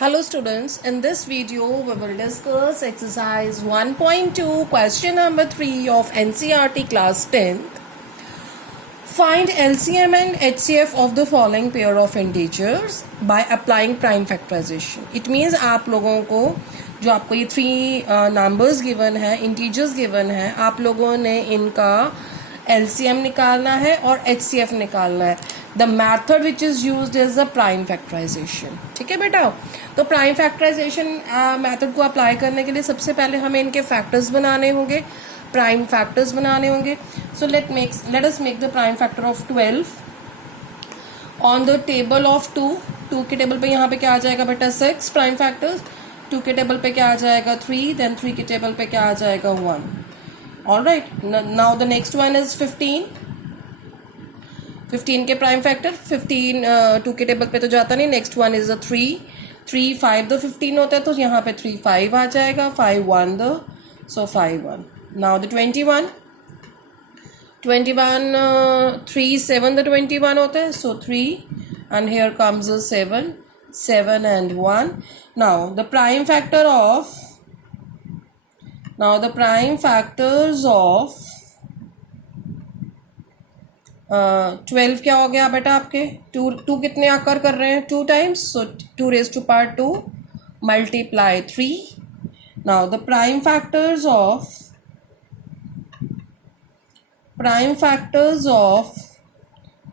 Hello students, in this video we will discuss exercise 1.2 question number 3 of NCERT class 10th. Find LCM and HCF of the following pair of integers by applying prime factorization. It means आप लोगों को जो आपको ये 3 numbers given है, integers given है, आप लोगों ने इनका LCM निकालना है और HCF निकालना है. The method which is used is the prime factorization. ठीक है बेटा. तो प्राइम फैक्टराइजेशन मेथड को अप्लाई करने के लिए सबसे पहले हमें इनके फैक्टर्स बनाने होंगे, प्राइम फैक्टर्स बनाने होंगे. So let us make the prime factor of 12 on the table of 2 के टेबल पे यहाँ पे क्या आ जाएगा बेटा 6 प्राइम फैक्टर्स, 2 के टेबल पे क्या आ जाएगा 3, देन 3 के टेबल पे क्या आ जाएगा 1. Alright, now the next one is 15 के प्राइम फैक्टर 15 2 के टेबल पे तो जाता नहीं. नेक्स्ट वन इज 3 5 द 15 होता है तो यहाँ पे 3 5 आ जाएगा, 5 1 the, so 5 1. Now the 21 3 7 the 21 होता है, सो 3 and here comes 7 and 1. Now the prime factors of 12 क्या हो गया बेटा आपके 2 कितने आकर कर रहे हैं 2 times, so 2 raised to power 2 multiply 3. Now the prime factors of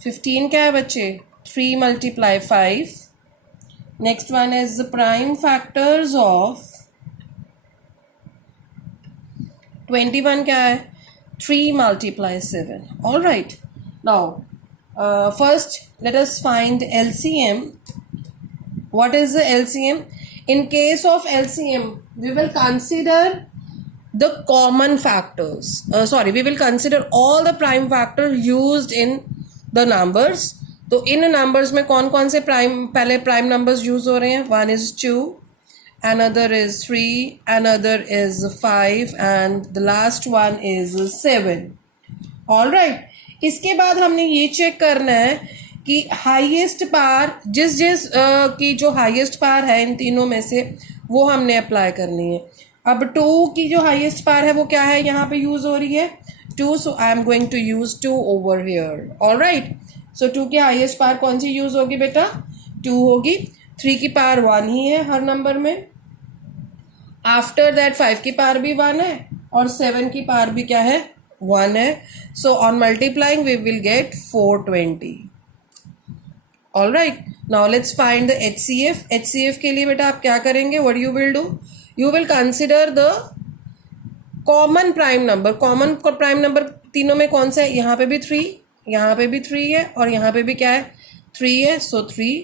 15 क्या है बच्चे 3 multiply 5. Next one is the prime factors of 21 क्या है 3 multiply 7. All right. Now, first let us find LCM. What is the LCM? In case of LCM, we will consider the common factors. We will consider all the prime factors used in the numbers. तो इन numbers में कौन कौन से पहले prime numbers use हो रहे हैं. One is 2, another is 3, another is 5, and the last one is 7. All right. इसके बाद हमने ये चेक करना है कि हाईएस्ट पार जिस की जो हाईएस्ट पार है इन तीनों में से वो हमने अप्लाई करनी है. अब 2 की जो हाईएस्ट पार है वो क्या है यहाँ पे यूज हो रही है 2, so I am going to use 2 over here. Alright, so 2 की हाईएस्ट पार कौन सी यूज होगी बेटा 2 होगी. 3 की पार 1 ही है हर नंबर में. आफ्टर दैट 5 की पार भी 1 है और 7 की पार भी क्या है 1 है. So on multiplying we will get 420. All right. Now let's find the HCF. HCF के लिए बेटा आप क्या करेंगे, what you will do, you will consider the common prime number. Common prime number तीनों में कौन सा है, यहाँ पे भी 3, यहाँ पे भी 3 है और यहाँ पे भी क्या है 3 है, so 3.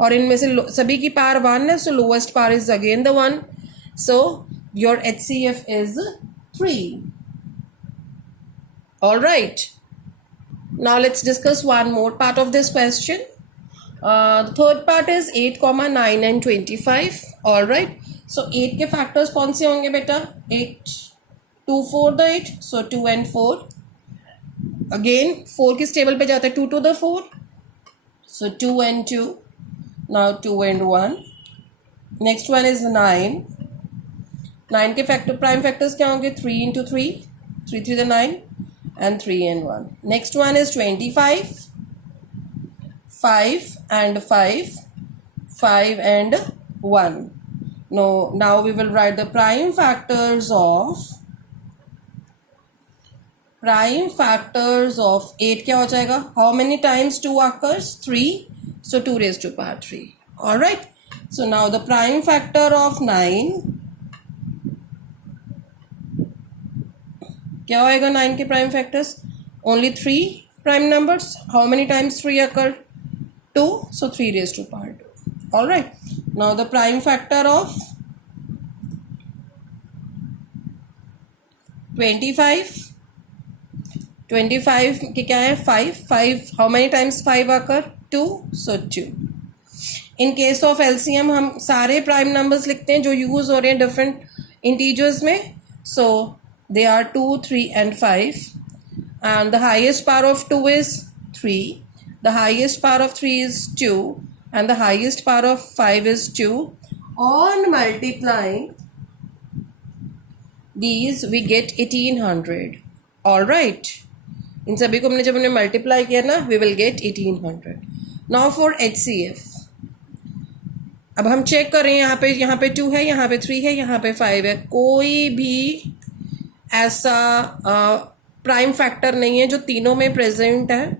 और इनमें से सभी की पार 1 है, so lowest par is again the 1. So your HCF is 3. All right. Now let's discuss one more part of this question. The third part is 8, 9 and 25. All right. So 8 के factors कौन से होंगे बेटा 8 2 4 the 8, so 2 and 4. Again 4 किस table पे जाता है 2 to the 4, so 2 and 2. Now 2 and 1. Next one is 9. 9 के prime factors क्या होंगे 3 into 3, 3 3 the 9 and 3 and 1. Next one is 25. 5 and 5, 5 and 1. Now we will write the prime factors of 8 क्या हो जाएगा, how many times 2 occurs 3, so 2 raised to power 3. All right. So now the prime factor of 9 क्या होएगा 9 के prime factors, only 3 prime numbers. How many times 3 occur 2, so 3 raised to power 2. All right. Now the prime factor of 25 के क्या है 5, how many times 5 occur 2, so 2. In case of LCM हम सारे prime numbers लिखते हैं जो use हो रहे हैं डिफरेंट इंटीजर्स में. सो they are 2, 3 and 5, and the highest power of 2 is 3, the highest power of 3 is 2, and the highest power of 5 is 2. On multiplying these we get 1800. All right, इन सभी को जब हमने मल्टीप्लाई किया ना, we will get 1800. Now for HCF, अब हम check कर रहे हैं, यहाँ पे 2 है, यहाँ पे 3 है, यहाँ पे 5 है, कोई भी ऐसा प्राइम फैक्टर नहीं है जो तीनों में प्रेजेंट है.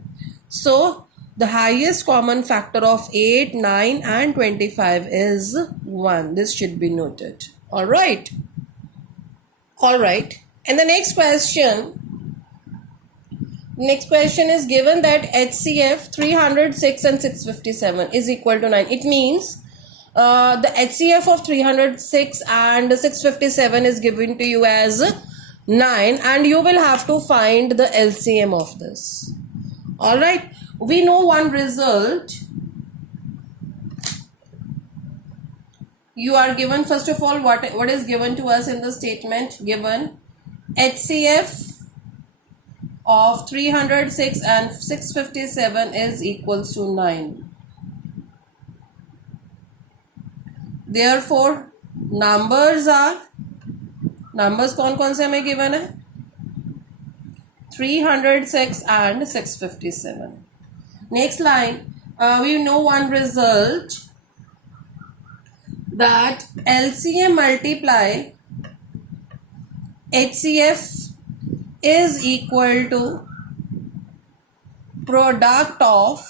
सो the highest common factor of 8, 9 and 25 is 1. This should be noted. All right. And the next question is given that HCF 306 and 657 is equal to 9. It means the HCF of 306 and 657 is given to you as 9, and you will have to find the LCM of this. All right. We know one result. You are given, first of all, what is given to us in the statement? Given HCF of 306 and 657 is equals to 9. Therefore, numbers कौन कौन से हमें given है? 306 and 657. Next line, we know one result, that LCM multiply HCF is equal to product of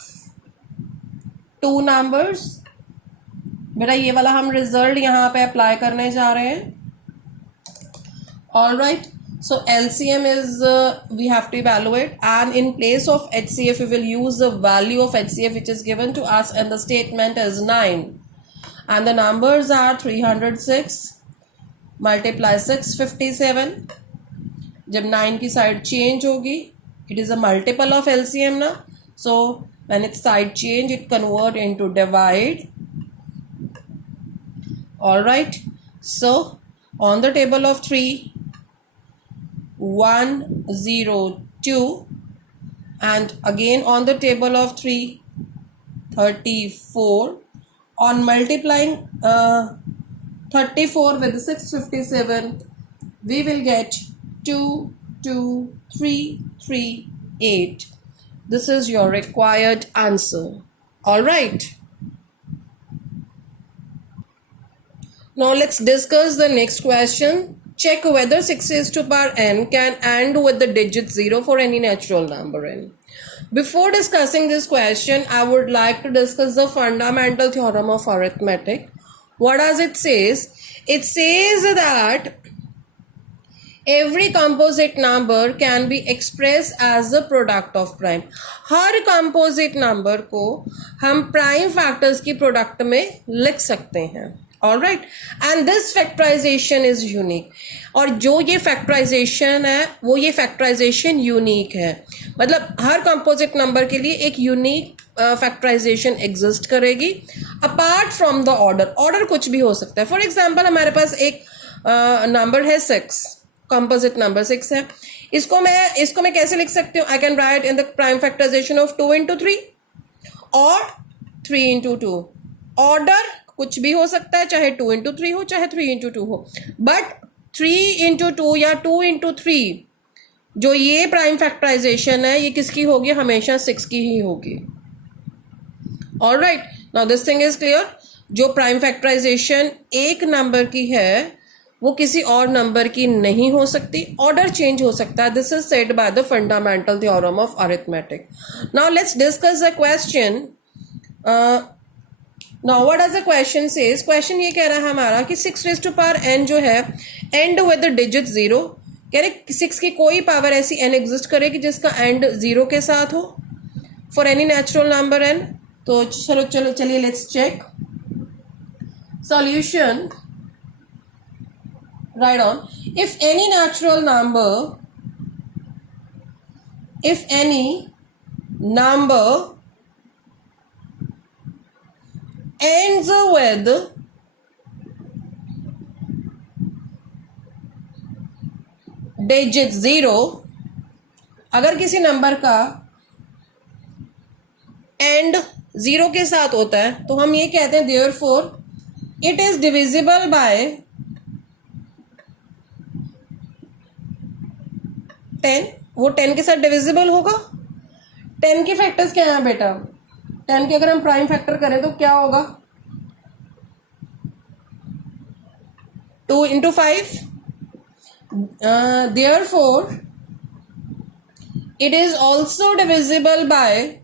two numbers. बेटा ये वाला हम result यहाँ पे अप्लाई करने जा रहे हैं. All right. So LCM is we have to evaluate, and in place of HCF we will use the value of HCF which is given to us, and the statement is 9, and the numbers are 306 multiply 657. जब 9 की side change होगी, it is a multiple of LCM ना, so when its side change it convert into divide. All right. So on the table of 3, 102, and again on the table of 3, 34. On multiplying 34 with 657, we will get 22338. This is your required answer. All right. Now let's discuss the next question. Check whether 6 raised to power n can end with the digit 0 for any natural number n. Before discussing this question, I would like to discuss the fundamental theorem of arithmetic. What does it says? It says that every composite number can be expressed as the product of prime. Her composite number को हम prime factors की product में लिख सकते हैं. All right, and this factorization is unique. और जो ये factorization है वो ये factorization unique है. मतलब हर composite number के लिए एक unique factorization exist करेगी apart from the order. Order कुछ भी हो सकता है. For example, हमारे पास एक number है 6, composite number 6 है. इसको मैं कैसे लिख सकती हूँ? I can write in the prime factorization of 2 into 3 or 3 into 2. Order कुछ भी हो सकता है, चाहे 2 into 3 हो, चाहे 3 into 2 हो, बट 3 into 2 या 2 into 3 जो ये प्राइम फैक्टराइजेशन है ये किसकी होगी? हमेशा 6 की ही होगी. All right, now this thing is clear. जो प्राइम फैक्टराइजेशन एक नंबर की है वो किसी और नंबर की नहीं हो सकती, ऑर्डर चेंज हो सकता है. This is said by the fundamental theorem of arithmetic. Now let's discuss the question. Now what does the question says? Question ये कह रहा है हमारा कि 6 raised to power n जो है end with the digit 0. कह रहे 6 की कोई पावर ऐसी n एग्जिस्ट करेगी जिसका end 0 के साथ हो for any natural number n. तो चलिए let's check. Solution. Write on. If any number ends with digit 0, अगर किसी नंबर का एंड 0 के साथ होता है तो हम ये कहते हैं therefore it is divisible by 10, वो 10 के साथ डिविजिबल होगा। 10 के फैक्टर्स क्या है बेटा, 10 के अगर हम प्राइम फैक्टर करें तो क्या होगा, 2 into 5, therefore it is also divisible by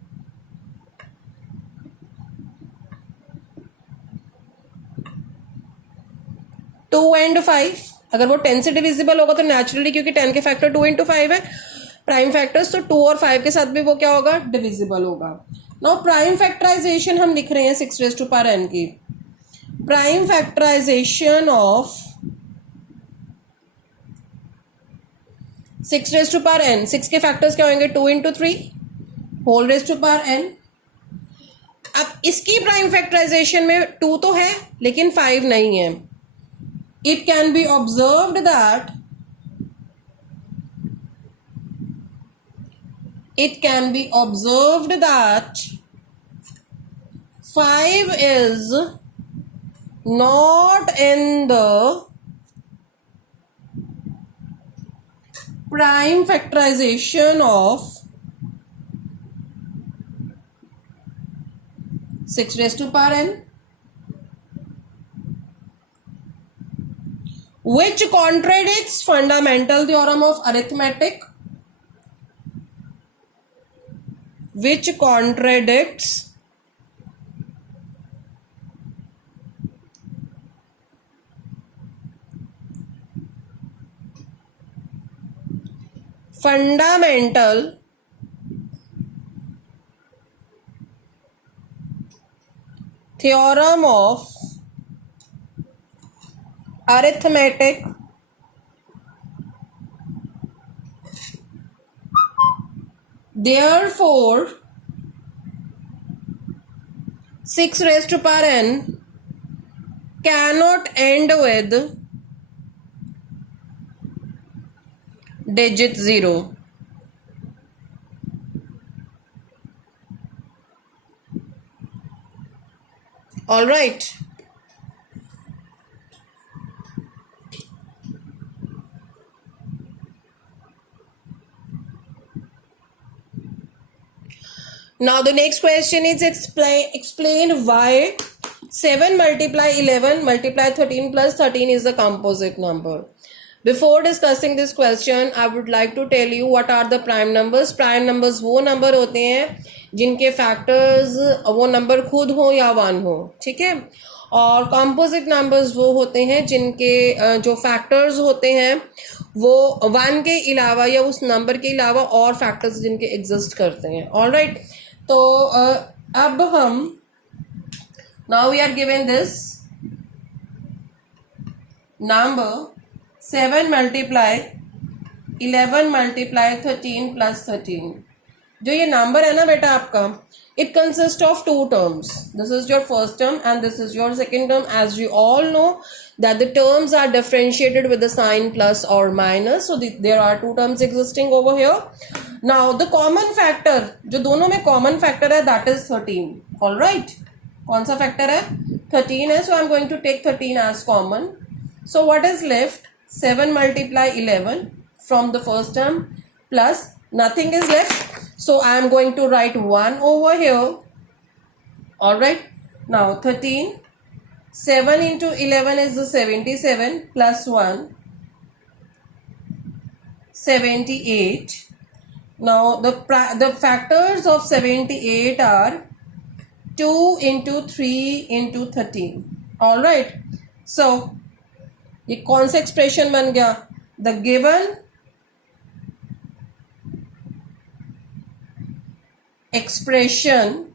2 and 5। अगर वो 10 से डिविजिबल होगा तो नेचुरली, क्योंकि 10 के फैक्टर 2 into 5 है प्राइम फैक्टर्स, तो 2 और 5 के साथ भी वो क्या होगा, डिविजिबल होगा। नाउ प्राइम फैक्टराइजेशन हम लिख रहे हैं 6 raised to power n की। Prime factorisation of 6 raised to power n, 6 के फैक्टर्स क्या होंगे, 2 into 3 whole raised to power n। अब इसकी प्राइम फैक्टराइजेशन में 2 तो है लेकिन 5 नहीं है। It can be observed that 5 is not in the prime factorization of 6 raised to power n, which contradicts fundamental theorem of arithmetic, which contradicts fundamental theorem of arithmetic, therefore 6 raised to power n cannot end with digit 0। all right, now the next question is explain why 7 multiply 11 multiply 13 plus 13 is a composite number। Before discussing this question, I would like to tell you what are the prime numbers। prime numbers वो number होते हैं जिनके factors वो number खुद हो या 1 हो, ठीक है। और composite numbers वो होते हैं जिनके जो फैक्टर्स होते हैं वो 1 के अलावा या उस नंबर के अलावा और फैक्टर्स जिनके एग्जिस्ट करते हैं। ऑलराइट, तो अब हम now we are given this number 7 multiply 11 multiply 13 plus 13। जो ये नंबर है ना बेटा आपका, it consists of two terms। this is your first term and this is your second term। as you all know that the terms are differentiated with the sign plus or minus, so there are two terms existing over here। now the common factor, जो दोनों में common factor है, that is 13। all right, कौन सा factor है, 13 है, so I am going to take 13 as common। so what is left, 7 multiply 11 from the first term plus nothing is left, so I am going to write 1 over here। all right, now 13, 7 into 11 is the 77 plus 1 78। now the factors of 78 are 2 into 3 into 13। all right, so ये कौन सा expression बन गया, the given expression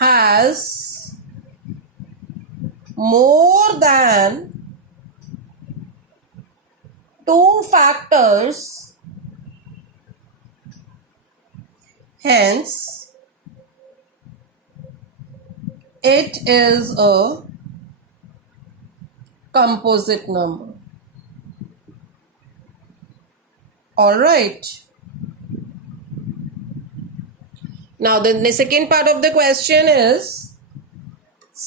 has more than 2 factors, hence it is a composite number। all right, now the second part of the question is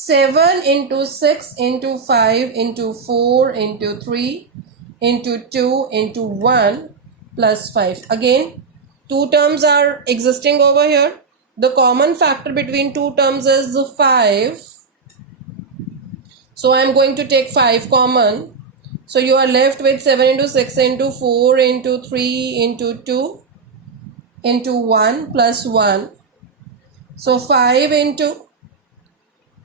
7 into 6 into 5 into 4 into 3 into 2 into 1 plus 5. Again, two terms are existing over here. The common factor between two terms is 5. So I am going to take 5 common. So you are left with 7 into 6 into 4 into 3 into 2 into 1 plus 1. So 5 into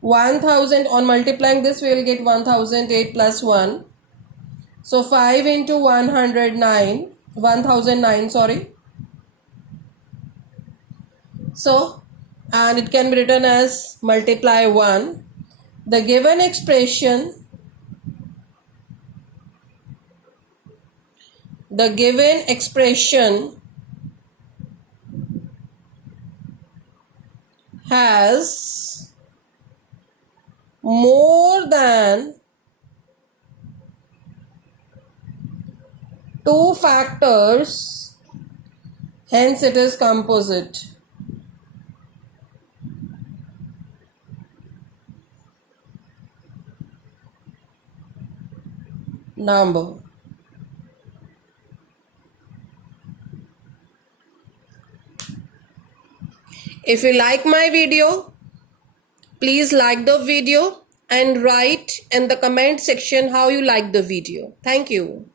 1000, on multiplying this we will get 1008 plus 1. So 5 into 1009, sorry. So, and it can be written as multiply 1. The given expression has more than 2 factors, hence it is composite. Number. If you like my video, please like the video and write in the comment section how you like the video. Thank you.